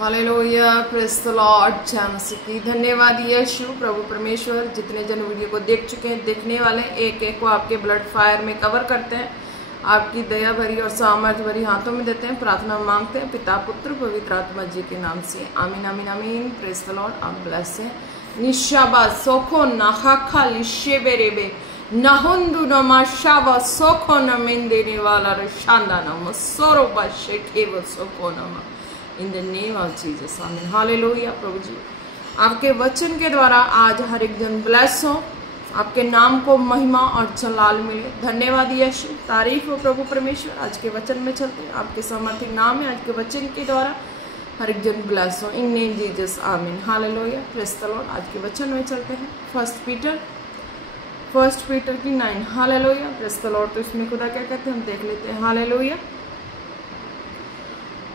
Hallelujah, praise the Lord. जय मसीह की। धन्यवाद यीशु प्रभु परमेश्वर। जितने जन वीडियो को देख चुके हैं, देखने वाले, एक एक को आपके ब्लड फायर में कवर करते हैं, आपकी दया भरी और सामर्थ्य भरी हाथों में देते हैं। प्रार्थना मांगते हैं पिता पुत्र पवित्र आत्मा जी के नाम से, आमीन आमीन आमीन। Praise the Lord. आप ब्लेस हैं। निशाबा सोखो नाखा लिशे बेरेबे नहुंदु नमा शाबा सोखो नमेंदेने वाला रशांदा नम सोरोबा शेकेव सोखो नमा इन द नेम ऑफ जीसस, आमीन। हालेलुया। प्रभु जी, आपके वचन के द्वारा आज हर एक जन ब्लेस हो, आपके नाम को महिमा और जलाल मिले। धन्यवाद यीशु, तारीफ हो प्रभु परमेश्वर। आज के वचन में चलते हैं, आपके सामर्थ्य नाम में आज के वचन के द्वारा हर एक जन ब्लेस हो, इन नेम जीसस, आमीन। हालेलुया। Praise the Lord. आज के वचन में चलते हैं फर्स्ट पीटर की 9। हालेलुया। Praise the Lord. तो इसमें खुदा क्या कहते हैं हम देख लेते हैं। Hallelujah.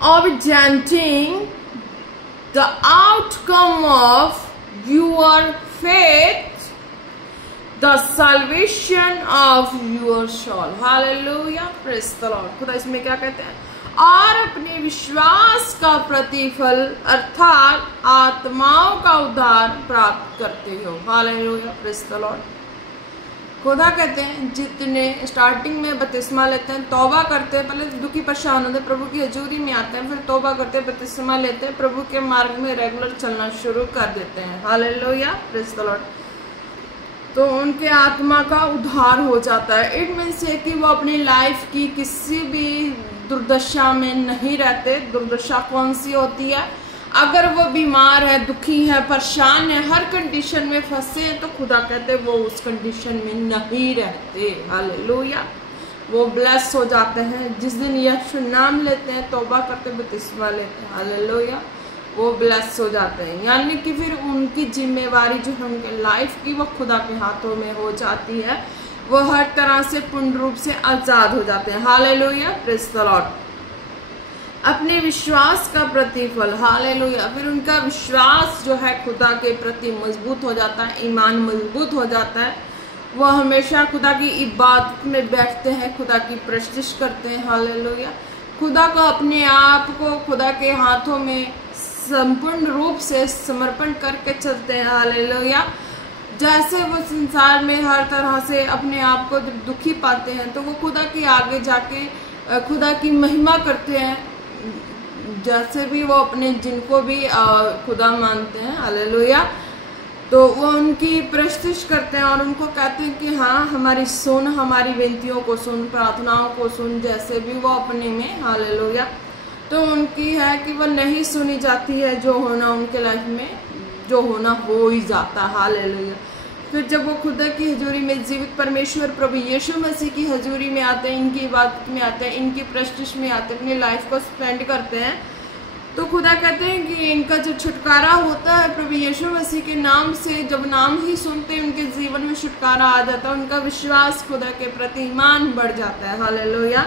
Obtaining the outcome of your faith, the salvation of your soul. Hallelujah. Praise the Lord. खुदा इसमें क्या कहते हैं? और अपने विश्वास का प्रतिफल अर्थात आत्माओं का उद्धार प्राप्त करते हो। Hallelujah. Praise the Lord. खुदा कहते हैं जितने स्टार्टिंग में बपतिस्मा लेते हैं, तौबा करते हैं, पहले दुखी परेशान होते हैं, प्रभु की हजूरी में आते हैं, फिर तौबा करते हैं, बपतिस्मा लेते हैं, प्रभु के मार्ग में रेगुलर चलना शुरू कर देते हैं। हालेलुया। Praise the Lord. तो उनके आत्मा का उद्धार हो जाता है। इट मीन्स है कि वो अपनी लाइफ की किसी भी दुर्दशा में नहीं रहते। दुर्दशा कौन सी होती है? अगर वो बीमार है, दुखी है, परेशान है, हर कंडीशन में फंसे हैं, तो खुदा कहते हैं वो उस कंडीशन में नहीं रहते। हालेलुया। वो ब्लेस हो जाते हैं। जिस दिन यीशु नाम लेते हैं, तौबा करते, बपतिस्मा लेते हैं, हालेलुया, वो ब्लेस हो जाते हैं। यानी कि फिर उनकी जिम्मेवारी जो है उनके लाइफ की, वो खुदा के हाथों में हो जाती है। वो हर तरह से पूर्ण रूप से आजाद हो जाते हैं। हालेलुया। Praise the Lord. अपने विश्वास का प्रतिफल, हालेलुया, फिर उनका विश्वास जो है खुदा के प्रति मजबूत हो जाता है, ईमान मजबूत हो जाता है। वो हमेशा खुदा की इबादत में बैठते हैं, खुदा की प्रस्तुति करते हैं। हालेलुया। खुदा को अपने आप को खुदा के हाथों में संपूर्ण रूप से समर्पण करके चलते हैं। हालेलुया। जैसे वो संसार में हर तरह से अपने आप को दुखी पाते हैं, तो वो खुदा के आगे जाके खुदा की महिमा करते हैं। जैसे भी वो अपने जिनको भी खुदा मानते हैं, हालेलुया, तो वो उनकी प्रस्तुति करते हैं और उनको कहते हैं कि हाँ, हमारी सुन, हमारी विनतियों को सुन, प्रार्थनाओं को सुन। जैसे भी वो अपने में, हालेलुया, तो उनकी है कि वो नहीं सुनी जाती है। जो होना उनके लाइफ में, जो होना हो ही जाता है। हालेलुया। फिर जब वो खुदा की हजूरी में, जीवित परमेश्वर प्रभु यीशु मसीह की हजूरी में आते हैं, इनकी इबादत में आते हैं, इनकी प्रस्तुति में आते हैं, अपनी लाइफ को स्पेंड करते हैं, तो खुदा कहते हैं कि इनका जो छुटकारा होता है प्रभु यीशु मसीह के नाम से, जब नाम ही सुनते हैं उनके जीवन में छुटकारा आ जाता है। उनका विश्वास खुदा के प्रति, ईमान बढ़ जाता है। हालेलुया।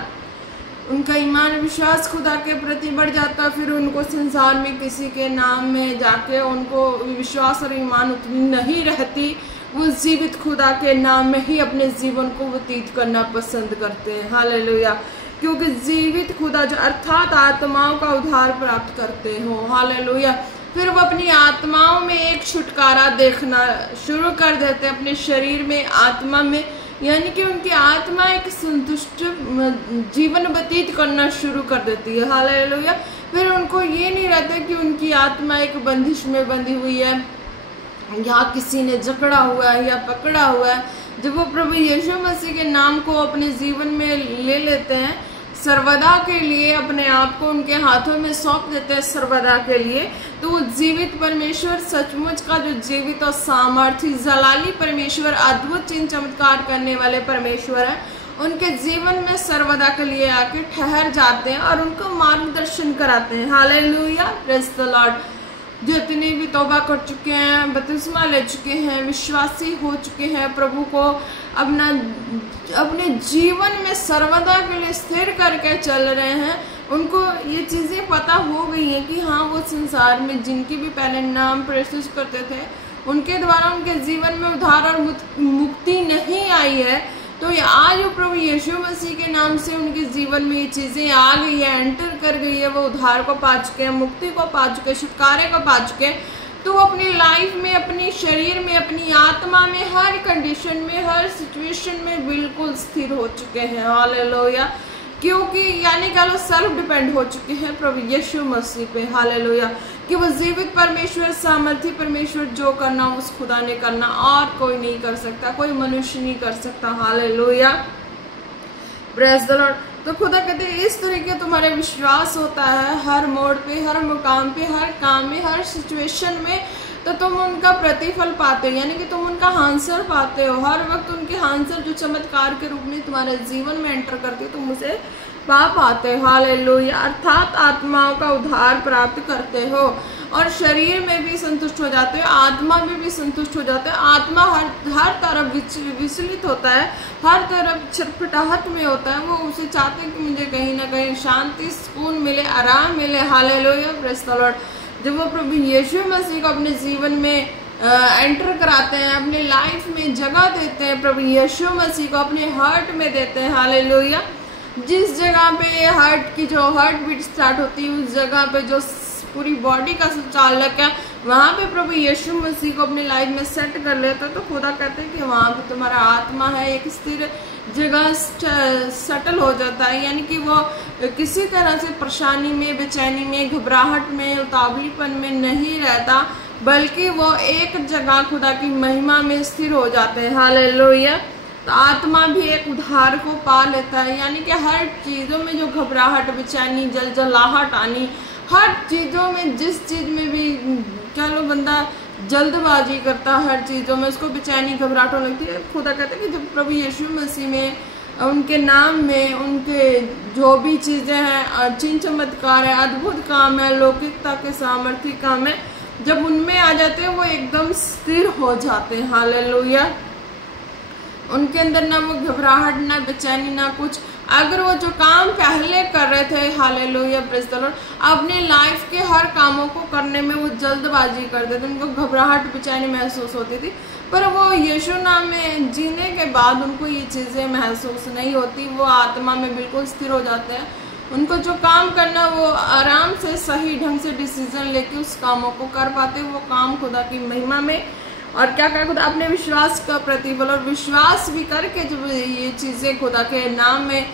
उनका ईमान विश्वास खुदा के प्रति बढ़ जाता है। फिर उनको संसार में किसी के नाम में जाके उनको विश्वास और ईमान उतनी नहीं रहती। वो जीवित खुदा के नाम में ही अपने जीवन को व्यतीत करना पसंद करते हैं। हालेलुया। क्योंकि जीवित खुदा जो अर्थात आत्माओं का उद्धार प्राप्त करते हो, हालेलुया, फिर वो अपनी आत्माओं में एक छुटकारा देखना शुरू कर देते हैं, अपने शरीर में, आत्मा में। यानी कि उनकी आत्मा एक संतुष्ट जीवन व्यतीत करना शुरू कर देती है। हालेलुया। फिर उनको ये नहीं रहता कि उनकी आत्मा एक बंदिश में बंधी हुई है, या किसी ने जकड़ा हुआ है या पकड़ा हुआ है। जब वो प्रभु यीशु मसीह के नाम को अपने जीवन में ले लेते हैं, सर्वदा के लिए अपने आप को उनके हाथों में सौंप देते हैं, सर्वदा के लिए, तो वो जीवित परमेश्वर, सचमुच का जो जीवित और सामर्थी जलाली परमेश्वर, अद्भुत चिन्ह चमत्कार करने वाले परमेश्वर है, उनके जीवन में सर्वदा के लिए आके ठहर जाते हैं और उनको मार्गदर्शन कराते हैं। हालेलुया। Praise the Lord. जितने भी तौबा कर चुके हैं, बपतिस्मा ले चुके हैं, विश्वासी हो चुके हैं, प्रभु को अपने जीवन में सर्वदा के लिए स्थिर करके चल रहे हैं, उनको ये चीज़ें पता हो गई हैं कि हाँ, वो संसार में जिनकी भी पहले नाम प्रस्तुत करते थे, उनके द्वारा उनके जीवन में उद्धार और मुक्ति नहीं आई है। तो आज प्रभु यीशु मसीह के नाम से उनके जीवन में ये चीजें आ गई है, एंटर कर गई है, वो उद्धार को पा चुके हैं, मुक्ति को पा चुके हैं, छुटकारे को पा चुके हैं। तो वो अपनी लाइफ में, अपनी शरीर में, अपनी आत्मा में, हर कंडीशन में, हर सिचुएशन में बिल्कुल स्थिर हो चुके हैं। हालेलुया। क्योंकि यानी कह लो सेल्फ डिपेंड हो चुके हैं प्रभु यीशु मसीह पे। हालेलुया। कि वो जीवित परमेश्वर, सामर्थी परमेश्वर, जो करना उस खुदा ने करना, और कोई नहीं कर सकता, कोई मनुष्य नहीं कर सकता। हालेलुया। Praise the Lord. तो खुदा कहते हैं इस तरीके तुम्हारा विश्वास होता है हर मोड़ पे, हर मुकाम पे, हर काम में, हर सिचुएशन में, तो तुम उनका प्रतिफल पाते हो, यानी कि तुम उनका आंसर पाते हो। हर वक्त उनके आंसर जो चमत्कार के रूप में तुम्हारे जीवन में एंटर करते हो, तुम उसे पा पाते हो। हालेलुया। अर्थात आत्माओं का उद्धार प्राप्त करते हो और शरीर में भी संतुष्ट हो जाते हो, आत्मा में भी संतुष्ट हो जाते हो। आत्मा हर तरफ विचलित होता है, हर तरफ छटपटाहट में होता है। वो उसे चाहते हैं कि मुझे कहीं ना कहीं शांति, सुकून मिले, आराम मिले। हालेलुया। Praise the Lord. जब वो प्रभु यीशु मसीह को अपने जीवन में एंटर कराते हैं, अपनी लाइफ में जगह देते हैं, प्रभु यीशु मसीह को अपने हार्ट में देते हैं। हालेलुया। जिस जगह पे हार्ट की जो हार्ट बीट स्टार्ट होती है, उस जगह पे जो पूरी बॉडी का संचालक है, वहां पे प्रभु यीशु मसीह को अपनी लाइफ में सेट कर लेते हैं। तो खुदा कहते हैं कि वहां पे तुम्हारा आत्मा है एक स्थिर जगह सेटल हो जाता है, यानी कि वो किसी तरह से परेशानी में, बेचैनी में, घबराहट में, उतावलीपन में नहीं रहता, बल्कि वो एक जगह खुदा की महिमा में स्थिर हो जाते हैं। हालेलुया। तो आत्मा भी एक उद्धार को पा लेता है, यानी कि हर चीज़ों में जो घबराहट, बेचैनी, जलजलाहट आनी, हर चीज़ों में, जिस चीज़ में भी क्या लो बंदा जल्दबाजी करता, हर चीज़ों में उसको बेचैनी, घबराहट होने लगती है। खुदा कहते हैं कि जब प्रभु यीशु मसीह में, उनके नाम में, उनके जो भी चीज़ें हैं, चिन्ह चमत्कार है, अद्भुत काम है, लौकिकता के सामर्थ्य काम है, जब उनमें आ जाते हैं वो एकदम स्थिर हो जाते हैं। हालेलुया। उनके अंदर ना वो घबराहट, ना बेचैनी, ना कुछ। अगर वो जो काम पहले कर रहे थे, हालेलुया, प्रेज़ द लॉर्ड, अपने लाइफ के हर कामों को करने में वो जल्दबाजी करते थे, उनको घबराहट, बेचैनी महसूस होती थी, पर वो यीशु नाम में जीने के बाद उनको ये चीज़ें महसूस नहीं होती। वो आत्मा में बिल्कुल स्थिर हो जाते हैं। उनको जो काम करना, वो आराम से, सही ढंग से डिसीजन लेके उस कामों को कर पाते। वो काम खुदा की महिमा में, और क्या क्या खुदा अपने विश्वास का प्रतिफल, और विश्वास भी करके जब ये चीज़ें खुदा के नाम में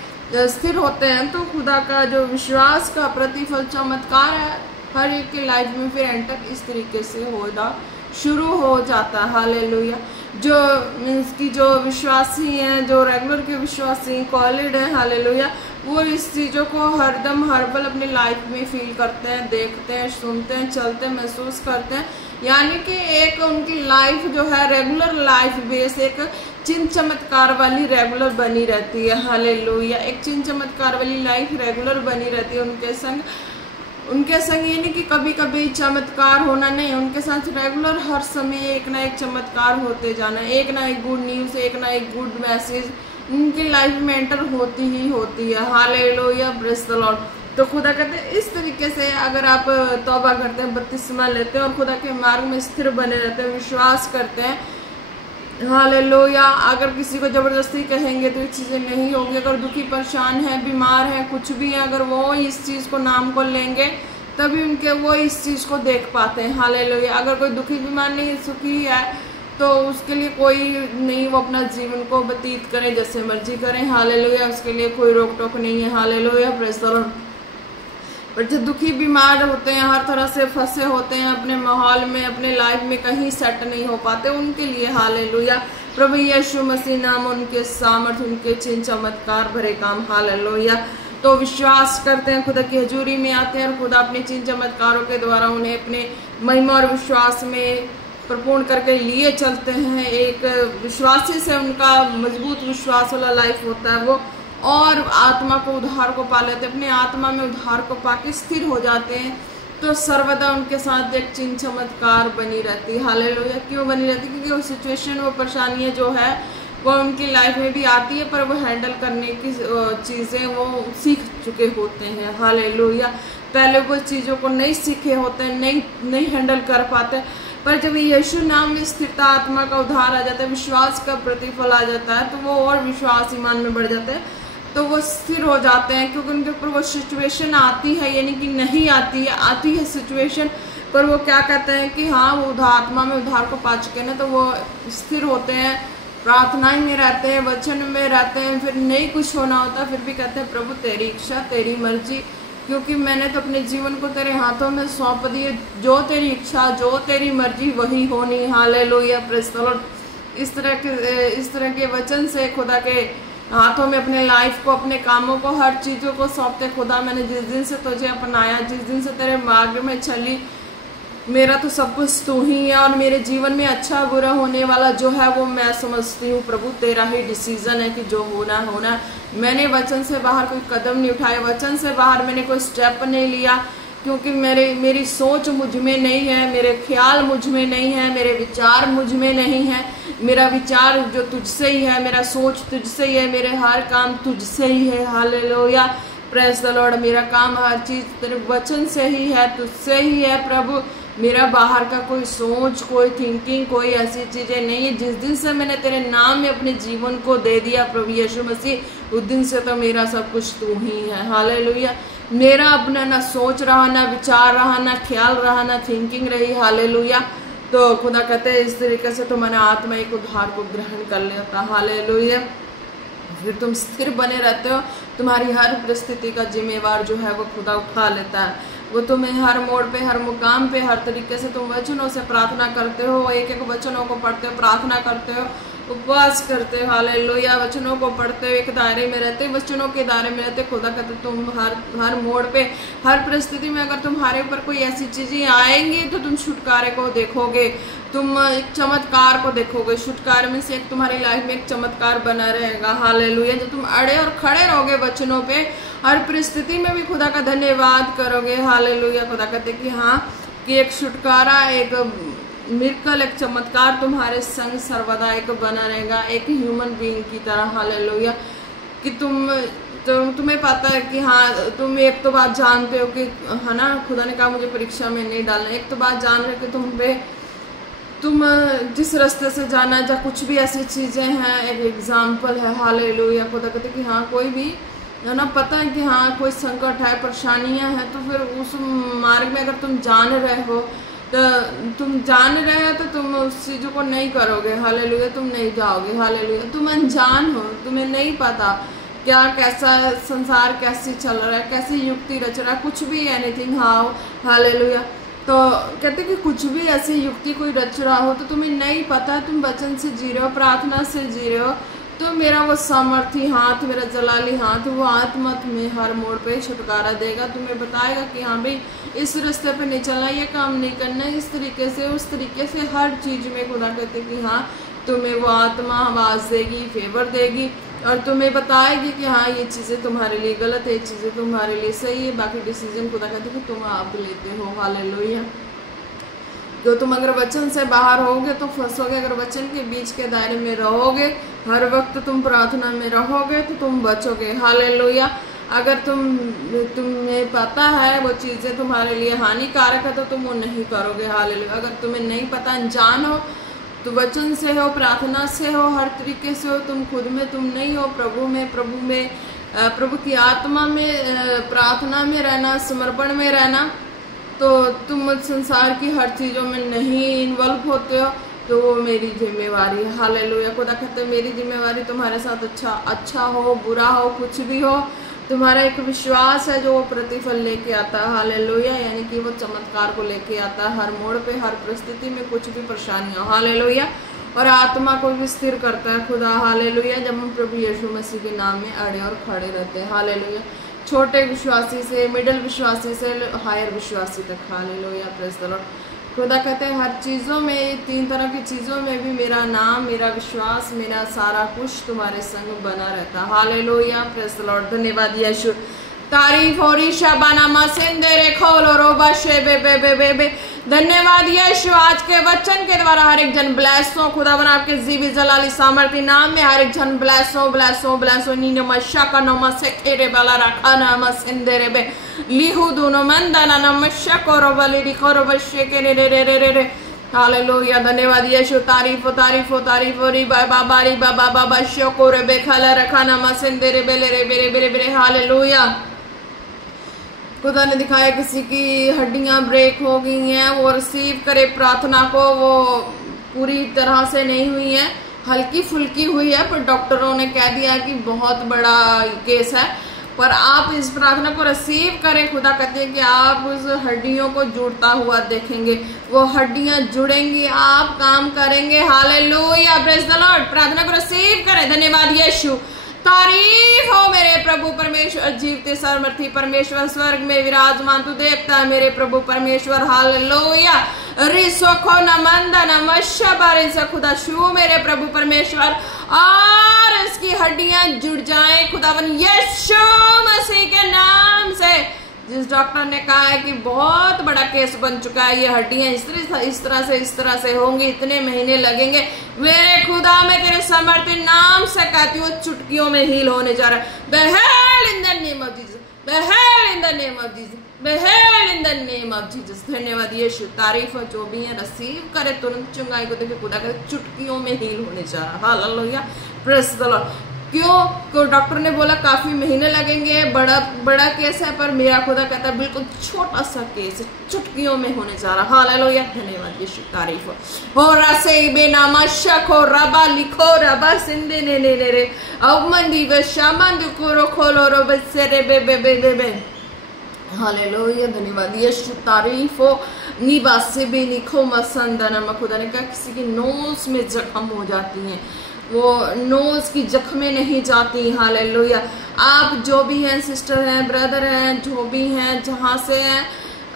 स्थिर होते हैं, तो खुदा का जो विश्वास का प्रतिफल, चमत्कार है, हर एक के लाइफ में फिर एंटर इस तरीके से होना शुरू हो जाता है। हालेलुया। जो मीन्स की जो विश्वासी हैं, जो रेगुलर के विश्वासी कॉलिड हैं, हालेलुया, वो इस चीज़ों को हरदम, हर पल अपनी लाइफ में फील करते हैं, देखते हैं, सुनते हैं, चलते हैं, महसूस करते हैं। यानी कि एक उनकी लाइफ जो है रेगुलर लाइफ बेस, एक चिन्ह चमत्कार वाली रेगुलर बनी रहती है। हालेलुया। एक चिन्ह चमत्कार वाली लाइफ रेगुलर बनी रहती है उनके संग। यानी कि कभी कभी चमत्कार होना नहीं, उनके साथ रेगुलर हर समय एक ना एक चमत्कार होते जाना, एक ना एक गुड न्यूज़, एक ना एक गुड मैसेज उनकी लाइफ में एंटर होती ही होती है। हालेलुया। Praise the Lord. तो खुदा कहते हैं इस तरीके से अगर आप तौबा करते हैं, बपतिस्मा लेते हैं और खुदा के मार्ग में स्थिर बने रहते हैं, विश्वास करते हैं, हालेलुया। अगर किसी को जबरदस्ती कहेंगे तो ये चीज़ें नहीं होगी। अगर दुखी, परेशान है, बीमार है, कुछ भी है, अगर वो इस चीज़ को नाम को लेंगे तभी उनके वो इस चीज़ को देख पाते हैं। हालेलुया। अगर कोई दुखी, बीमार नहीं, सुखी है, तो उसके लिए कोई नहीं, वो अपना जीवन को व्यतीत करें जैसे मर्जी करें। हालेलुया। उसके लिए कोई रोक टोक नहीं है। हालेलुया। Praise the Lord. पर जो दुखी, बीमार होते हैं, हर तरह से फंसे होते हैं अपने माहौल में, अपने लाइफ में कहीं सेट नहीं हो पाते, उनके लिए हालेलुया प्रभु यीशु मसीह नाम, उनके सामर्थ, उनके चिन्ह चमत्कार भरे काम। हालेलुया। तो विश्वास करते हैं, खुदा की हजूरी में आते हैं और खुदा अपने चिन्ह चमत्कारों के द्वारा उन्हें अपने महिमा और विश्वास में परिपूर्ण करके लिए चलते हैं। एक विश्वासी से उनका मजबूत विश्वास वाला लाइफ होता है वो, और आत्मा को, उद्धार को पा लेते हैं, अपने आत्मा में उद्धार को पाके स्थिर हो जाते हैं। तो सर्वदा उनके साथ एक चिन्ह चमत्कार बनी रहती है। हालेलुया। क्यों बनी रहती है? क्योंकि वो सिचुएशन, वो परेशानियाँ जो है वो उनकी लाइफ में भी आती है, पर वो हैंडल करने की चीज़ें वो सीख चुके होते हैं। हालेलुया। पहले वो चीज़ों को नहीं सीखे होते हैं, नहीं हैंडल कर पाते, पर जब यीशु नाम में स्थिरता, आत्मा का उद्धार आ जाता है, विश्वास का प्रतिफल आ जाता है, तो वो और विश्वास ईमान में बढ़ जाता है, तो वो स्थिर हो जाते हैं। क्योंकि उनके ऊपर वो सिचुएशन आती है, यानी कि नहीं आती है सिचुएशन, पर वो क्या कहते हैं कि हाँ वो आत्मा में उद्धार को पा चुके हैं ना, तो वो स्थिर होते हैं, प्रार्थना में रहते हैं, वचन में रहते हैं। फिर नहीं कुछ होना होता, फिर भी कहते हैं प्रभु तेरी इच्छा, तेरी मर्जी, क्योंकि मैंने तो अपने जीवन को तेरे हाथों में सौंप दिए, जो तेरी इच्छा, जो तेरी मर्जी वही होनी। Hallelujah, praise the Lord. इस तरह के वचन से खुदा के हाथों में अपने लाइफ को, अपने कामों को, हर चीज़ों को सौंपते। खुदा मैंने जिस दिन से तुझे अपनाया, जिस दिन से तेरे मार्ग में चली, मेरा तो सब कुछ तू ही है, और मेरे जीवन में अच्छा बुरा होने वाला जो है वो मैं समझती हूँ प्रभु तेरा ही डिसीजन है कि जो होना होना। मैंने वचन से बाहर कोई कदम नहीं उठाया, वचन से बाहर मैंने कोई स्टेप नहीं लिया, क्योंकि मेरी सोच मुझ में नहीं है, मेरे ख्याल मुझ में नहीं है, मेरे विचार मुझ में नहीं है। मेरा विचार जो तुझसे ही है, मेरा सोच तुझसे ही है, मेरे हर काम तुझसे ही है। Hallelujah, praise the Lord. मेरा काम, हर चीज़ तेरे वचन से ही है, तुझसे ही है प्रभु। मेरा बाहर का कोई सोच, कोई थिंकिंग, कोई ऐसी चीज़ें नहीं है। जिस दिन से मैंने तेरे नाम में अपने जीवन को दे दिया प्रभु यीशु मसीह, उस दिन से तो मेरा सब कुछ तू ही है। हालेलुया। मेरा अपना ना सोच रहा, ना विचार रहा, ना ख्याल रहा, ना थिंकिंग रही। हालेलुया। तो खुदा कहते हैं इस तरीके से तुम्हारा आत्मा एक उद्धार को ग्रहण कर लेता। हालेलुया। फिर तुम स्थिर बने रहते हो, तुम्हारी हर परिस्थिति का जिम्मेवार जो है वो खुदा उठा लेता है। वो तुम्हें हर मोड़ पे, हर मुकाम पे, हर तरीके से तुम वचनों से प्रार्थना करते हो, एक एक वचनों को पढ़ते हो, प्रार्थना करते हो, उपवास करते हो। हालेलुया। वचनों को पढ़ते हो, एक दायरे में रहते, वचनों के दायरे में रहते। खुदा कहते तुम हर मोड़ पे, हर परिस्थिति में अगर तुम्हारे ऊपर कोई ऐसी चीजें आएंगी तो तुम छुटकारे को देखोगे, तुम एक चमत्कार को देखोगे। छुटकारे में से एक तुम्हारी लाइफ में एक चमत्कार बना रहेगा। हालेलुया। जो तुम अड़े और खड़े रहोगे वचनों पे, हर परिस्थिति में भी खुदा का धन्यवाद करोगे। हालेलुया। खुदा कहते कि हाँ, कि एक छुटकारा, एक मिरेकल, एक चमत्कार तुम्हारे संग सर्वदा एक बना रहेगा, एक ह्यूमन बीइंग की तरह। हालेलुया। कि तुम्हें पता है कि हाँ, तुम एक तो बात जानते हो कि है ना, खुदा ने कहा मुझे परीक्षा में नहीं डालना। एक तो बात जान रहे कि तुम जिस रास्ते से जाना, या कुछ भी ऐसी चीजें हैं, एक एग्जाम्पल है। हालेलुया। खुदा कहते कि हाँ, कोई भी है ना, पता है कि हाँ कोई संकट है, परेशानियां हैं, तो फिर उस मार्ग में अगर तुम जान रहे हो, तो तुम जान रहे हो तो तुम उस चीज़ों को नहीं करोगे। हालेलुया। तुम नहीं जाओगे। हालेलुया। तुम अनजान हो, तुम्हें नहीं पता क्या, कैसा संसार कैसे चल रहा है, कैसी युक्ति रच रहा है, कुछ भी, एनीथिंग। हाँ, हालेलुया। तो कहते कि कुछ भी ऐसी युक्ति कोई रच रहा हो तो तुम्हें नहीं पता, तुम वचन से जी रहे हो, प्रार्थना से जी रहे हो, तो मेरा वो सामर्थी हाथ, मेरा जलाली हाथ, वो आत्मा तुम्हें हर मोड़ पे छुटकारा देगा। तुम्हें बताएगा कि हाँ भाई, इस रास्ते पे नहीं चलना, ये काम नहीं करना, इस तरीके से, उस तरीके से, हर चीज़ में खुदा कहते कि हाँ, तुम्हें वो आत्मा आवाज़ देगी, फेवर देगी, और तुम्हें बताएगी कि हाँ ये चीज़ें तुम्हारे लिए गलत है, ये चीज़ें तुम्हारे लिए सही है। बाकी डिसीजन खुदा कहते कि तुम आप लेते हो। हालेलुया। तो तुम अगर वचन से बाहर होगे तो फंसोगे, अगर वचन के बीच के दायरे में रहोगे, हर वक्त तुम प्रार्थना में रहोगे, तो तुम बचोगे। हालेलुया। अगर तुम्हें पता है वो चीज़ें तुम्हारे लिए हानिकारक है तो तुम वो नहीं करोगे। हालेलुया। अगर तुम्हें नहीं पता, अनजान हो, तो वचन से हो, प्रार्थना से हो, हर तरीके से हो, तुम खुद में तुम नहीं हो, प्रभु में, प्रभु की आत्मा में, प्रार्थना में रहना, समर्पण में रहना, तो तुम संसार की हर चीज़ों में नहीं इन्वॉल्व होते हो, तो वो मेरी जिम्मेवारी है। हालेलुया। खुदा कहते हैं मेरी जिम्मेवारी तुम्हारे साथ अच्छा हो, बुरा हो, कुछ भी हो, तुम्हारा एक विश्वास है जो वो प्रतिफल लेके आता है। हालेलुया। यानी कि वो चमत्कार को लेके आता है हर मोड़ पे, हर परिस्थिति में, कुछ भी परेशानियां। हालेलुया। और आत्मा को भी स्थिर करता है खुदा। हालेलुया। जब हम प्रभु यीशु मसीह के नाम में अड़े और खड़े रहते हैं। हालेलुया। छोटे विश्वासी से, मिडिल विश्वासी से, हायर विश्वासी तक। हालेलुया। Praise the Lord. खुदा कहते हैं हर चीज़ों में, 3 तरह की चीज़ों में भी मेरा नाम, मेरा विश्वास, मेरा सारा कुछ तुम्हारे संग बना रहता। हालेलुया। Praise the Lord. धन्यवाद यीशु। तारीफ हो रही शाबाना मसेंदे खोल और रोबाशे बे बे बे बे बे। धन्यवाद यीशु। आज के वचन के द्वारा हर एक जन ब्लेस हो खुदा बना आपके जीवी जलाली सामर्थ्य नाम में, हर एक जन ब्लेस हो, ब्लेस हो, ब्लेस हो। नीनो मशा का नो मसे खेरे वाला रखा ना मसेंदे रे बे लिहू दोनों मंदा ना मशा को रोबली रिखो रोबशे के रे रे रे रे रे। हालेलुया, धन्यवाद यीशु, तारीफ तारीफ तारीफ री बाबा री बाबा बाबा शोको रे बेखाला रखाना मसेंदे रे बेले रे बेरे बेरे बेरे। हालेलुया, खुदा ने दिखाया किसी की हड्डियां ब्रेक हो गई हैं, वो रिसीव करे प्रार्थना को। वो पूरी तरह से नहीं हुई है, हल्की फुल्की हुई है, पर डॉक्टरों ने कह दिया कि बहुत बड़ा केस है। पर आप इस प्रार्थना को रिसीव करें। खुदा कहते हैं कि आप उस हड्डियों को जुड़ता हुआ देखेंगे, वो हड्डियां जुड़ेंगी, आप काम करेंगे। Hallelujah, praise the Lord. प्रार्थना को रिसीव करें। धन्यवाद यीशु, तारीफ हो मेरे प्रभु परमेश्वर, जीवते सर्वमर्थी परमेश्वर, स्वर्ग में विराजमान तू देखता है मेरे प्रभु परमेश्वर। हालेलुया, रिसोखो नमंदा नमशबारे से खुदा शू मेरे प्रभु परमेश्वर, और इसकी हड्डियां जुड़ जाएं खुदावन यीशु मसीह के नाम से। जिस डॉक्टर ने कहा है कि बहुत बड़ा केस बन चुका है, ये हड्डियां इस तरह से होंगी, इतने महीने लगेंगे, मेरे खुदा में तेरे समर्थी नाम से कहती हूँ चुटकियों में हील होने जा रहा है। Be healed in the name of Jesus, be healed in the name of Jesus, be healed in the name of Jesus. धन्यवाद यीशु, तारीफ जो भी है रिसीव करे, तुरंत चंगाई को देखे खुदा करे, चुटकियों में हील होने जा रहा है। Hallelujah, praise the Lord. क्यों? तो डॉक्टर ने बोला काफी महीने लगेंगे, बड़ा केस है, पर मेरा खुदा कहता है बिल्कुल छोटा सा केस है, चुटकियों में होने जा रहा। हालेलुया, धन्यवाद यीशु, तारीफ हो। रसे बेनामा शखो रबा लिखो रबा सिंदे ने रे अवमंदी व शामंद कोरो खोलो रो बसे रे बे बे बे बे बे। हालेलुया, धन्यवाद यीशु, तारीफ हो। निवासे बे निखो मसंदना, खुदा ने कहा किसी की नोज में जख्म हो जाती है, वो नोज की जख्में नहीं जाती। हालेलुया, आप जो भी हैं, सिस्टर हैं, ब्रदर हैं, जो भी हैं, जहां से हैं,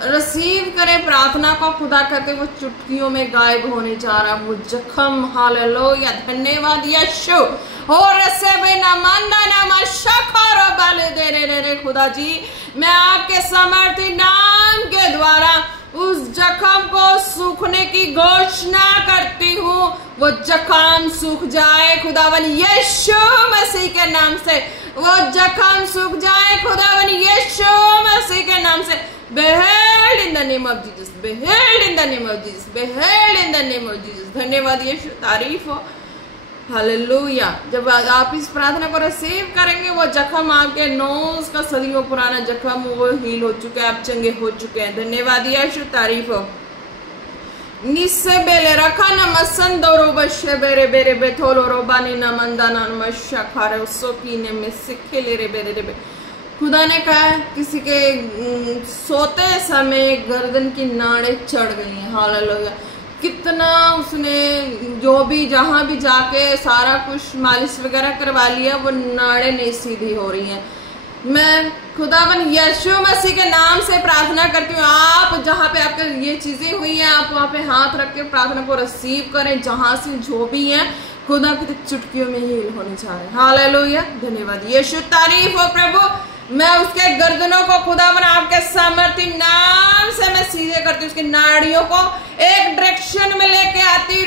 रिसीव करें प्रार्थना को। खुदा कहते वो चुटकियों में गायब होने जा रहा वो जख्म। हालेलुया, धन्यवाद यीशु। हो रसे बिना मंदा नाम शखर बल दे रे खुदा जी, मैं आपके समर्थी नाम के द्वारा उस जख्म को सूखने की घोषणा करती हूँ, वो जख्म सूख जाए खुदावन यीशु मसीह के नाम से, वो जख्म सूख जाए खुदावन यीशु मसीह के नाम से। Behead in the name of Jesus, behead in the name of Jesus, behead in the name of Jesus। धन्यवाद यीशु, तारीफ हो। हालेलुया, जब आप इस प्रार्थना को रिसीव करेंगे, वो जख्म आपके नोज का सदियों पुराना जख्म वो हील हो चुका है, आप चंगे हो चुके हैं। धन्यवाद यीशु, तारीफ हो। निस्से बेले रखा न मसन दो रोबशे बेरे बेरे बेथोलो रोबानी न मंदाना मशा खारे सोकी ने में सिखे ले रे बेरे रे। खुदा ने कहा किसी के सोते समय गर्दन की नाड़ें चढ़ गई हैं। हालेलुया, कितना उसने जो भी जहां भी जाके सारा कुछ मालिश वगैरह करवा लिया, वो नाड़ें नहीं सीधी हो रही हैं। मैं खुदावन यीशु मसीह के नाम से प्रार्थना करती हूँ, आप जहाँ पे आपके ये चीजें हुई हैं, आप वहाँ पे हाथ रख के प्रार्थना को रिसीव करें, जहां से जो भी है, खुदा की चुटकियों में हील होने जा रहे हैं। हालेलुया, धन्यवाद यीशु, तारीफ हो प्रभु। मैं उसके गर्दनों को खुदावन आपके सामर्थ्य नाम से मैं सीधे करती हूँ, उसकी नाड़ियों को एक डायरेक्शन में लेके आती हूँ।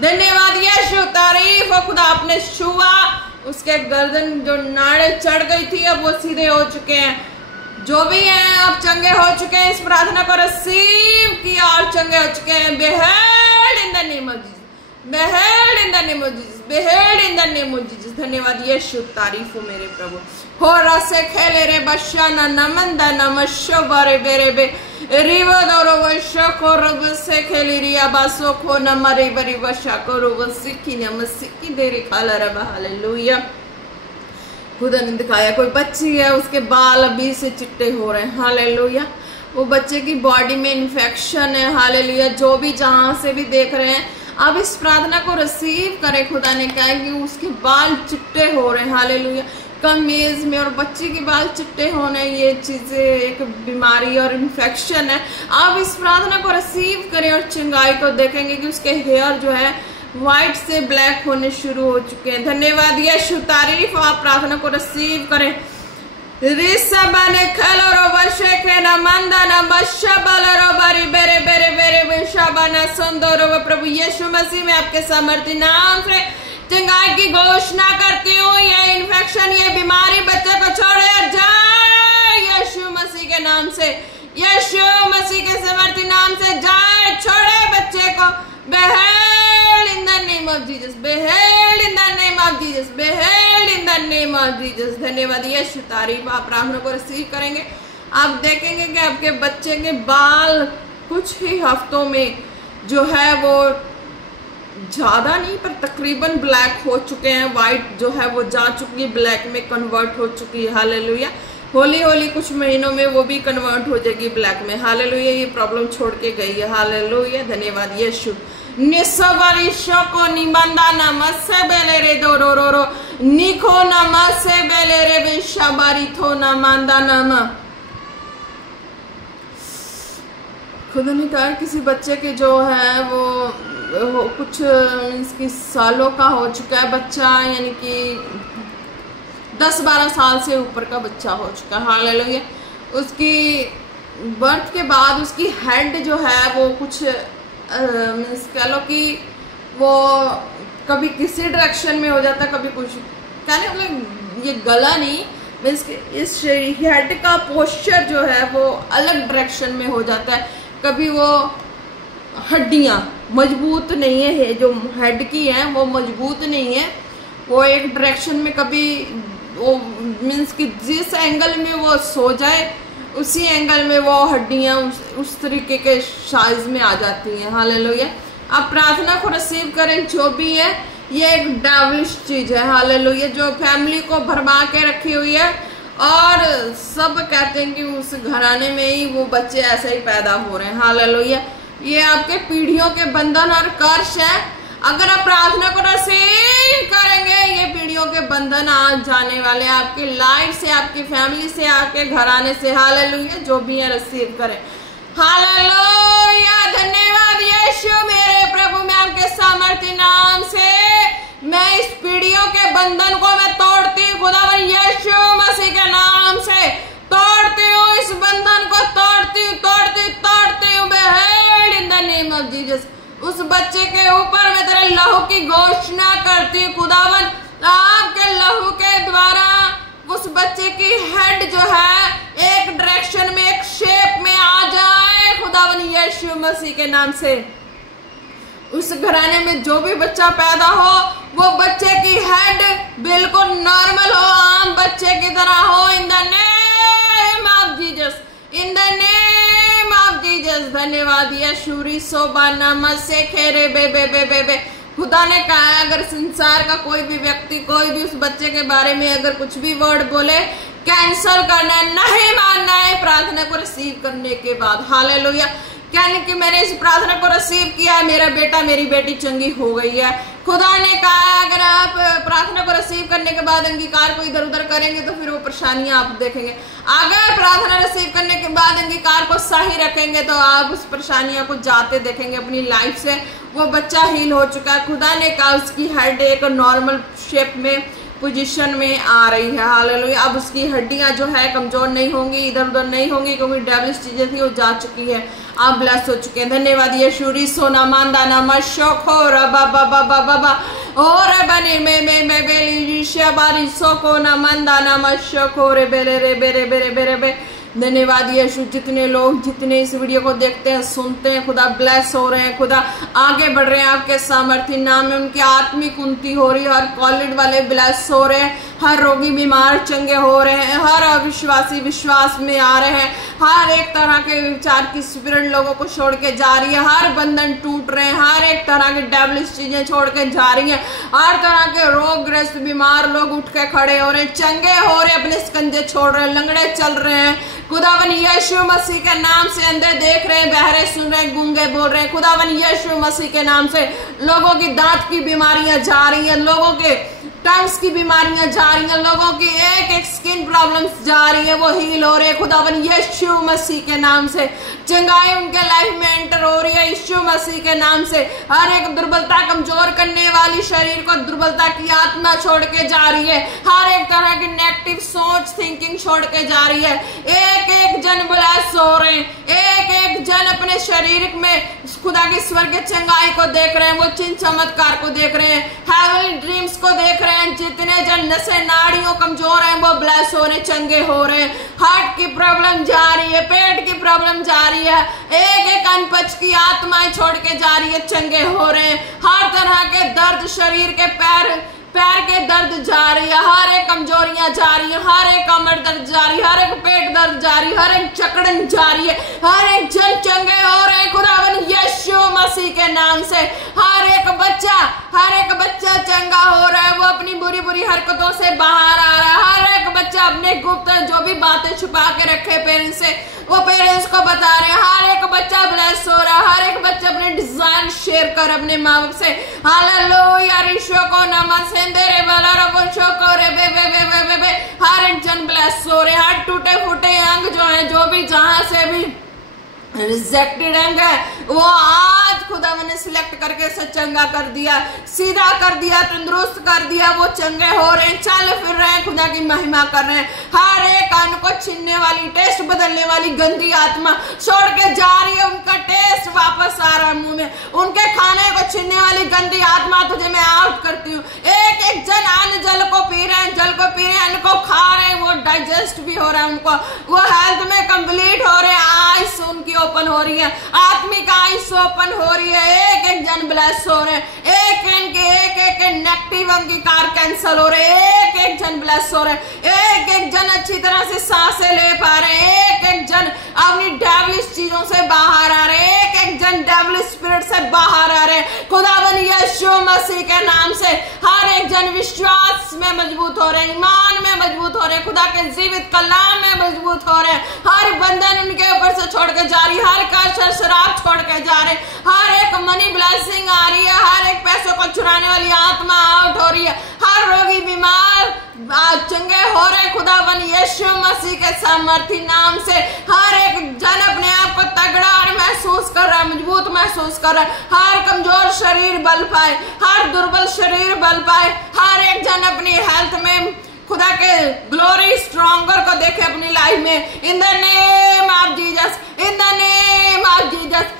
धन्यवाद यीशु, तारीफ हो खुदा, आपने छुआ, उसके गर्दन जो नाड़े चढ़ गई थी अब वो सीधे हो चुके हैं। जो भी हैं आप चंगे हो चुके हैं, इस प्रार्थना को रिसीव किया और चंगे हो चुके हैं। Be healed in the name of Jesus, be healed in the name of Jesus, be healed in the name of Jesus. धन्यवाद यीशु, तारीफ हो मेरे प्रभु। हो रसे खेले रे बशाना नमंदा नमशो बारे बेरे बे रिवो दोरो वशो को रब से खेली रिया बासो को नमरे बरी वशा को रब सिक्की नमसिक्की देरी खाला रबा। हालेलुया, खुदा ने दिखाया कोई बच्ची है, उसके बाल अभी से चिट्टे हो रहे हैं। हालेलुया, वो बच्चे की बॉडी में इन्फेक्शन है। हालेलुया, जो भी जहां से भी देख रहे हैं, अब इस प्रार्थना को रिसीव करें। खुदा ने कहा कि उसके बाल चिट्टे हो रहे हैं। हालेलुया, कम एज में और बच्चे के बाल चिट्टे होने, ये चीजें एक बीमारी और इन्फेक्शन है। आप इस प्रार्थना को रिसीव करें और चंगाई को देखेंगे कि उसके हेयर जो है व्हाइट से ब्लैक होने शुरू हो चुके हैं। धन्यवाद यीशु, तारीफ। आप प्रार्थना को रिसीव करें। रिसबने खलो रो बशे के न मंदा न बशबल रो बारी बेरे बेरे बेरे बेशबा बना सुंदर प्रभु यीशु मसीह में आपके सामर्थ्य नाम से चंगाई की घोषणा करती हूँ। ये इन्फेक्शन, ये बीमारी बच्चे को छोड़े जाए यीशु मसीह के नाम से, यीशु मसीह के सामर्थ्य नाम से जाए, छोड़े बच्चे को। Behold in the name of Jesus, behold in the name of Jesus, behold in the name of Jesus। धन्यवाद यीशु, तारीफ। आप प्रार्थना को रिसीव करेंगे, आप देखेंगे कि आपके बच्चे के बाल कुछ ही हफ्तों में जो है वो ज्यादा नहीं पर तकरीबन ब्लैक हो चुके हैं। व्हाइट जो है वो जा चुकी है, ब्लैक में कन्वर्ट हो चुकी है। हालेलुया। होली होली कुछ महीनों में वो भी कन्वर्ट हो जाएगी ब्लैक में। हालेलुया। ये प्रॉब्लम छोड़ के गई है। हालेलुया। धन्यवाद यीशु। निसवरिशो को निबंधा नमस्से बेले रे दो रो रो रो निको नमस्से बेले रे विशाबारी थो नमंदा नम। खुदा ने कहा किसी बच्चे के जो है वो कुछ इसकी सालों का हो चुका है बच्चा, यानी कि 10-12 साल से ऊपर का बच्चा हो चुका है। हालेलुया। उसकी बर्थ के बाद उसकी हेड जो है वो कुछ मीन्स कह लो कि वो कभी किसी डायरेक्शन में हो जाता है, कभी कुछ कहने मतलब ये गला नहीं, मीन्स इस हेड का पोस्चर जो है वो अलग डायरेक्शन में हो जाता है। कभी वो हड्डियां मजबूत नहीं है, जो हेड की है वो मजबूत नहीं है, वो एक डायरेक्शन में कभी वो मीन्स कि जिस एंगल में वो सो जाए उसी एंगल में वो हड्डियां उस तरीके के साइज में आ जाती हैं। हालेलुया। आप प्रार्थना को रिसीव करें। जो भी है ये एक डेविलिश चीज है। हालेलुया। जो फैमिली को भरमा के रखी हुई है और सब कहते हैं कि उस घराने में ही वो बच्चे ऐसे ही पैदा हो रहे हैं। हालेलुया। ये आपके पीढ़ियों के बंधन और कर्ष है। अगर आप प्रार्थना को रिसीव करेंगे ये पीढ़ियों के बंधन आज जाने वाले आपकी लाइफ से, आपकी फैमिली से, आपके घराने से। हालेलुया। जो भी है रिसीव करें। हालेलुया। धन्यवाद यीशु मेरे प्रभु, मैं आपके सामर्थ्य नाम से मैं इस पीढ़ियों के बंधन को मैं तोड़ती हूँ। खुदावन यीशु मसीह के नाम से तोड़ती हूँ, इस बंधन को तोड़ती हूँ, तोड़ती हूँ। Be healed in the name of Jesus. उस बच्चे के ऊपर मैं तेरे लहू की घोषणा करती हूँ। खुदावन आपके लहू के द्वारा उस बच्चे की हेड जो है एक डायरेक्शन में, एक शेप में आ जाए। खुदावन यीशु मसीह के नाम से उस घराने में जो भी बच्चा पैदा हो वो बच्चे की हेड बिल्कुल नॉर्मल हो, आम बच्चे की तरह हो। इन the name of Jesus, in the name of Jesus. धन्यवाद यीशु। रिसोबा नमस्से खेरे बे बे बे बे बे। खुदा ने कहा है अगर संसार का कोई भी व्यक्ति कोई भी उस बच्चे के बारे में अगर कुछ भी वर्ड बोले कैंसल करना, नहीं मानना है प्रार्थना को रिसीव करने के बाद। हालेलुया। यानी कि मैंने इस प्रार्थना को रिसीव किया है, मेरा बेटा मेरी बेटी चंगी हो गई है। खुदा ने कहा अगर आप प्रार्थना को रिसीव करने के बाद अंगीकार को इधर उधर करेंगे तो फिर वो परेशानियां आप देखेंगे। अगर प्रार्थना रिसीव करने के बाद अंगीकार को सही रखेंगे तो आप उस परेशानियों को जाते देखेंगे अपनी लाइफ से। वो बच्चा हील हो चुका है। खुदा ने कहा उसकी हेड एक नॉर्मल शेप में पोजीशन में आ रही है। हालेलुया। अब उसकी हड्डियां जो है कमजोर नहीं होंगी, इधर उधर नहीं होंगी, क्योंकि डेविलिश चीजें थी वो जा चुकी है। आप ब्लेस हो चुके हैं। धन्यवाद यीशु। रिसोना मांदा नामा शोखो रबा बाबा बाबा और बने में बेली शबारी सोको ना मंदा नामा शोखो रे बेरे रे बेरे बेरे बेरे बे। धन्यवाद यीशु। जितने लोग जितने इस वीडियो को देखते हैं सुनते हैं खुदा ब्लेस हो रहे हैं, खुदा आगे बढ़ रहे हैं आपके सामर्थ्य नाम में। उनकी आत्मिक उन्नति हो रही है। हर कॉलेज वाले ब्लेस हो रहे हैं, हर रोगी बीमार चंगे हो रहे हैं, हर अविश्वासी विश्वास में आ रहे हैं, हर एक तरह के विचार की स्पिरिट लोगों को छोड़ के जा रही है, हर बंधन टूट रहे हैं, हर एक तरह की डेविलिश चीजें छोड़ के जा रही हैं, हर तरह के रोगग्रस्त बीमार लोग उठ के खड़े हो रहे हैं, चंगे हो रहे, अपने स्कंजे छोड़ रहे हैं, लंगड़े चल रहे हैं। खुदावन यीशु मसीह के नाम से अंधे देख रहे हैं, बहरे सुन रहे हैं, गूंगे बोल रहे हैं। खुदावन यीशु मसीह के नाम से लोगों की दांत की बीमारियां जा रही हैं, लोगों के टंग्स की बीमारियां जा रही हैं, लोगों की एक एक स्किन प्रॉब्लम्स जा रही है, वो हील हो रहे हैं। खुदावन यीशु मसीह के नाम से चंगाई उनके लाइफ में एंटर हो रही है। यीशु मसीह के नाम से हर एक दुर्बलता कमजोर करने वाली शरीर को दुर्बलता की आत्मा छोड़ के जा रही है, हर एक तरह की नेगेटिव सोच थिंकिंग छोड़ के जा रही है। एक एक जन ब्लेस हो रहे हैं, एक एक जन अपने शरीर में खुदा की स्वर्ग के चंगाई को देख रहे हैं, वो चिन्ह चमत्कार को देख रहे हैं, हेवनली ड्रीम्स को देख रहे हैं। जितने जन नसें नाड़ियों कमजोर हैं वो ब्लेस हो रहे, चंगे हो रहे हैं। हार्ट की प्रॉब्लम जा रही है, पेट की प्रॉब्लम जा रही है, एक एक अनपच की आत्माएं छोड़ के जा रही है, चंगे हो रहे हैं। हर तरह के दर्द, शरीर के पैर के दर्द जा रही है, हर एक कमजोरियां जा रही है, हर एक कमर दर्द जा रही है, हर एक पेट दर्द जा रही है, हर एक जकड़न जा रही है, हर एक जन चंगे हो रहे हैं खुदावन यीशु मसीह के नाम से। हर एक बच्चा चंगा हो रहा है, वो अपनी बुरी बुरी हरकतों से बाहर आ रहा है। हर एक बच्चा अपने गुप्त जो भी बातें छुपा के रखे पेरेंट्स से, वो पेरेंट्स को बता रहे हैं। हर एक बच्चा ब्लेस हो रहा है, हर एक बच्चा अपने डिजाइन शेयर कर अपने माँ बाप से। हालेलुया, ऋषो को नमस्ते रे वाला रवंशो को रे बे बे बे बे बे। हर एक जन ब्लेस हो रहे हैं। हर टूटे फूटे अंग जो है, जो भी जहां से भी रिजेक्टेड अंग है, वो आज खुदा ने सिलेक्ट करके से चंगा कर दिया, सीधा कर दिया, तंदुरुस्त कर दिया। वो चंगे हो रहे हैं, चल फिर रहे हैं, खुदा की महिमा कर रहे हैं। हर एक अन्न को छीनने वाली, टेस्ट बदलने वाली गंदी आत्मा छोड़ के जा रही है, उनका टेस्ट वापस आ रहा है मुंह में। उनके खाने को छीनने वाली गंदी आत्मा तुझे मैं आउट करती हूँ। एक एक जन अन्न जल को पी रहे हैं, जल को पी रहे हैं, अन्न को खा रहे हैं, वो डाइजेस्ट भी हो रहा है उनको, वो हेल्थ में कंप्लीट हो रहे हैं। आइस उनकी ओपन हो रही है, आत्मिक आइस ओपन हो रही है। एक एक जन ब्लेस हो रहे हैं, एक एक नेगेटिव अंगीकार कैंसल हो रहे हैं, एक एक जन ब्लेस हो रहे हैं, एक एक जन अच्छी तरह से सांसें ले पा रहे हैं, एक एक जन अपनी डेविलिश चीजों से बाहर आ रहे हैं, एक एक जन डेविलिश स्पिरिट से बाहर आ रहे हैं खुदावन यीशु मसीह के नाम से। हर एक जन विश्वास में मजबूत हो रहे हैं, ईमान में मजबूत हो रहे हैं, खुदा के जीवित कलाम में मजबूत हो रहे हैं। हर बंधन उनके ऊपर से छोड़ के जा रही है, हर कष्ट शराब छोड़ के जा रहे हैं, हर एक मनी ब्लेसिंग आ रही है, हर एक पैसों को चुराने वाली आत्मा आउट हो रही है, हर रोगी बीमार चंगे हो रहे खुदावन यीशु मसीह के सामर्थी नाम से। हर एक जन अपने आप को तगड़ा और महसूस कर रहा है, मजबूत महसूस कर रहा है। हर कमजोर शरीर बल पाए, हर दुर्बल शरीर बल पाए। हर एक जन अपनी हेल्थ में खुदा के ग्लोरी स्ट्रॉन्गर को देखे अपनी लाइफ में। इन the name of Jesus, in the name of Jesus.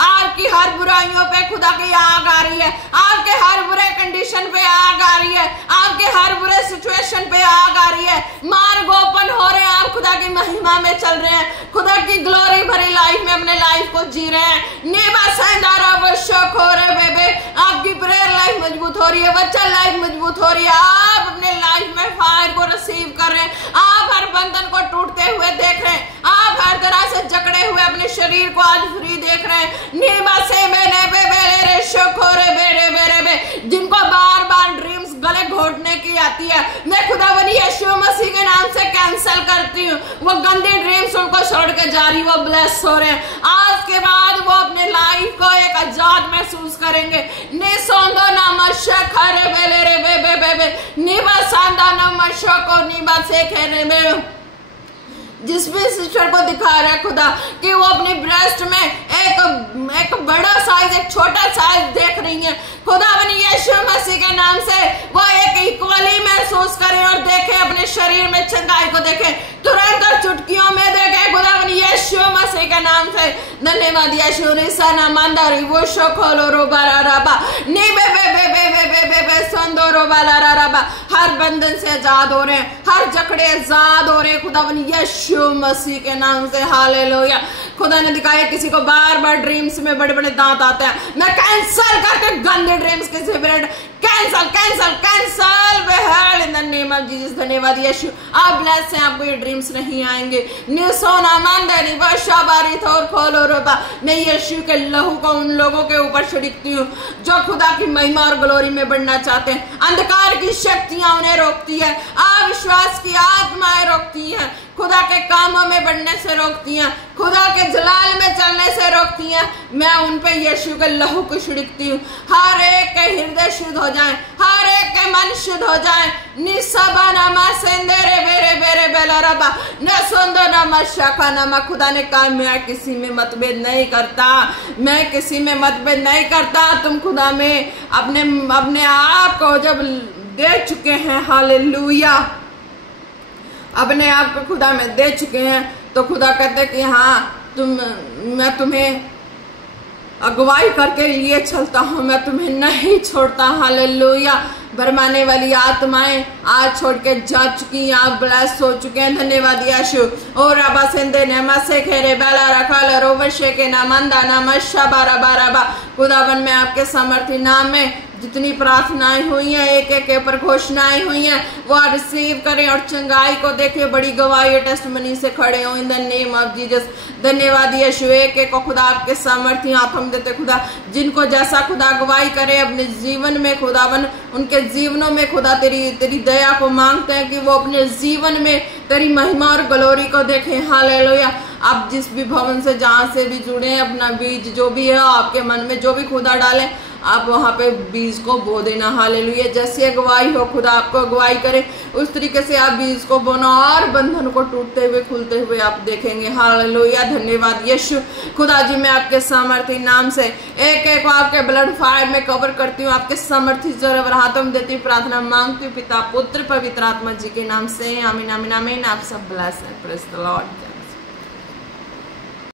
आपकी हर बुराइयों पे खुदा की आग आ रही है, आपके हर बुरे कंडीशन पे आग आ रही है, आपके हर बुरे सिचुएशन पे आग आ रही है। मार्ग ओपन हो रहे हैं, आप खुदा की महिमा में चल रहे हैं, खुदा की ग्लोरी भरी लाइफ में अपने लाइफ को जी रहे हैं। नेबा संदारा वो शौक हो रहे बेबे, आपकी प्रेयर लाइफ मजबूत हो रही है, बच्चा लाइफ मजबूत हो रही है। आप अपने लाइफ में फायर को रिसीव कर रहे हैं, आप हर बंधन को टूटते हुए देख रहे हैं, आप हर तरह से जकड़े हुए अपने शरीर को आज फ्री देख रहे हैं। नीमा से मैंने बेरे शोखोरे बेरे बेरे बे, जिनको बार बार ड्रीम्स गले घोटने की आती है, मैं खुदावन यीशु मसीह के नाम से कैंसिल करती हूँ। वो गंदी ड्रीम्स उनको छोड़ के जा रही, वो ब्लेस हो रहे हैं। आज के बाद वो अपने लाइफ को एक आजाद महसूस करेंगे। निसोंदो नमस्कार खरे बेले रे बे बे बे बे निबा सांदा नमस्कार को निबा से खेरे बे। जिस भी सिस्टर को दिखा रहा है खुदा कि वो अपनी ब्रेस्ट में एक बड़ा साइज, एक छोटा साइज देख रही है, खुदावन यीशु मसीह के नाम से वो एक इक्वली महसूस करें और देखें, अपने शरीर में चंगाई को देखें, तुरंत और चुटकियों में देखें खुदावन यीशु मसीह के नाम से। धन्यवाद यीशु रिसाना मंदारी वो शोखोलो रोबारा राबा नी बे बे बे बे बे बे बे बे संदो रोबाला राबा। हर बंधन से आजाद हो रहे हैं, हर जकड़े आजाद हो रहे हैं खुदावन यीशु मसीह के नाम से। हालेलुया। खुदा ने दिखाया किसी को बार बार ड्रीम्स में बड़े बड़े दांत आते हैं, मैं कैंसल करके गंदे ड्रीम्स के spirit cancel cancel cancel Behl in the name of Jesus. धन्यवाद यीशु, आप ब्लेस हैं, आपको ये ड्रीम्स नहीं आएंगे। निसोना मंदरी वशाबारी थोर खोलो रोबा। मैं यीशु के लहू को उन लोगों के ऊपर छिड़कती हूँ जो खुदा की महिमा और ग्लोरी में बढ़ना चाहते हैं। अंधकार की शक्तियां उन्हें रोकती है, अविश्वास की आत्माएं रोकती हैं, खुदा के कामों में बढ़ने से रोकती हैं, खुदा के जलाल में चलने से रोकती हैं। मैं उन पे यीशु के लहू को छिड़कती हूँ। हर एक के हृदय शुद्ध हो जाए, हर एक के मन शुद्ध हो जाए। निसबा नमा सेंदेरे बेरे बेरे बेला रबा न सुंदो नमा शाखा नमा। खुदा ने कहा मैं किसी में मतभेद नहीं करता, मैं किसी में मतभेद नहीं करता। तुम खुदा में अपने आप को जब दे चुके हैं, हालेलुया, अपने आप को खुदा में दे चुके हैं, तो खुदा कहते कि हाँ मैं तुम्हें अगुवाई करके लिए चलता हूँ, मैं तुम्हें नहीं छोड़ता। हालेलुया। भरमाने वाली आत्माएं आज छोड़ के जा चुकी, आप ब्लेस हो चुके हैं। धन्यवाद यीशु। और रबा सिंधे ने मसे खेरे बेला रखा रोवशे के नामंदा नमशा बारा बारा बा। खुदावन में आपके सामर्थ्य नाम में जितनी प्रार्थनाएं हुई हैं, एक एक के ऊपर घोषणाएं हुई हैं, वो रिसीव करें और चंगाई को देखे, बड़ी गवाही टेस्टमनी से खड़े हो इन द नेम ऑफ जीसस। धन्यवाद यीशु। एक एक को खुदा आपके सामर्थ्य हाथ हम देते खुदा, जिनको जैसा खुदा गवाही करे अपने जीवन में खुदावन, उनके जीवनों में खुदा तेरी दया को मांगते हैं कि वो अपने जीवन में तेरी महिमा और ग्लोरी को देखें। हालेलुया। आप जिस भी भवन से जहां से भी जुड़े हैं, अपना बीज जो भी है आपके मन में जो भी खुदा डाले, आप वहां पे बीज को बो देना। हालेलुया। जैसी अगुवाई हो खुदा आपको अगुवाई करे, उस तरीके से आप बीज को बोना और बंधन को टूटते हुए खुलते हुए आप देखेंगे। हालेलुया। धन्यवाद यीशु। खुदा जी मैं आपके सामर्थ्य नाम से एक एक आपके ब्लड फायर में कवर करती हूँ, आपके सामर्थ्य जोर हाथों में देती हूँ, प्रार्थना मांगती हूँ पिता पुत्र पवित्र आत्मा जी के नाम से। आमीन आमीन आमीन। आप सब ब्लेस है। Praise the Lord.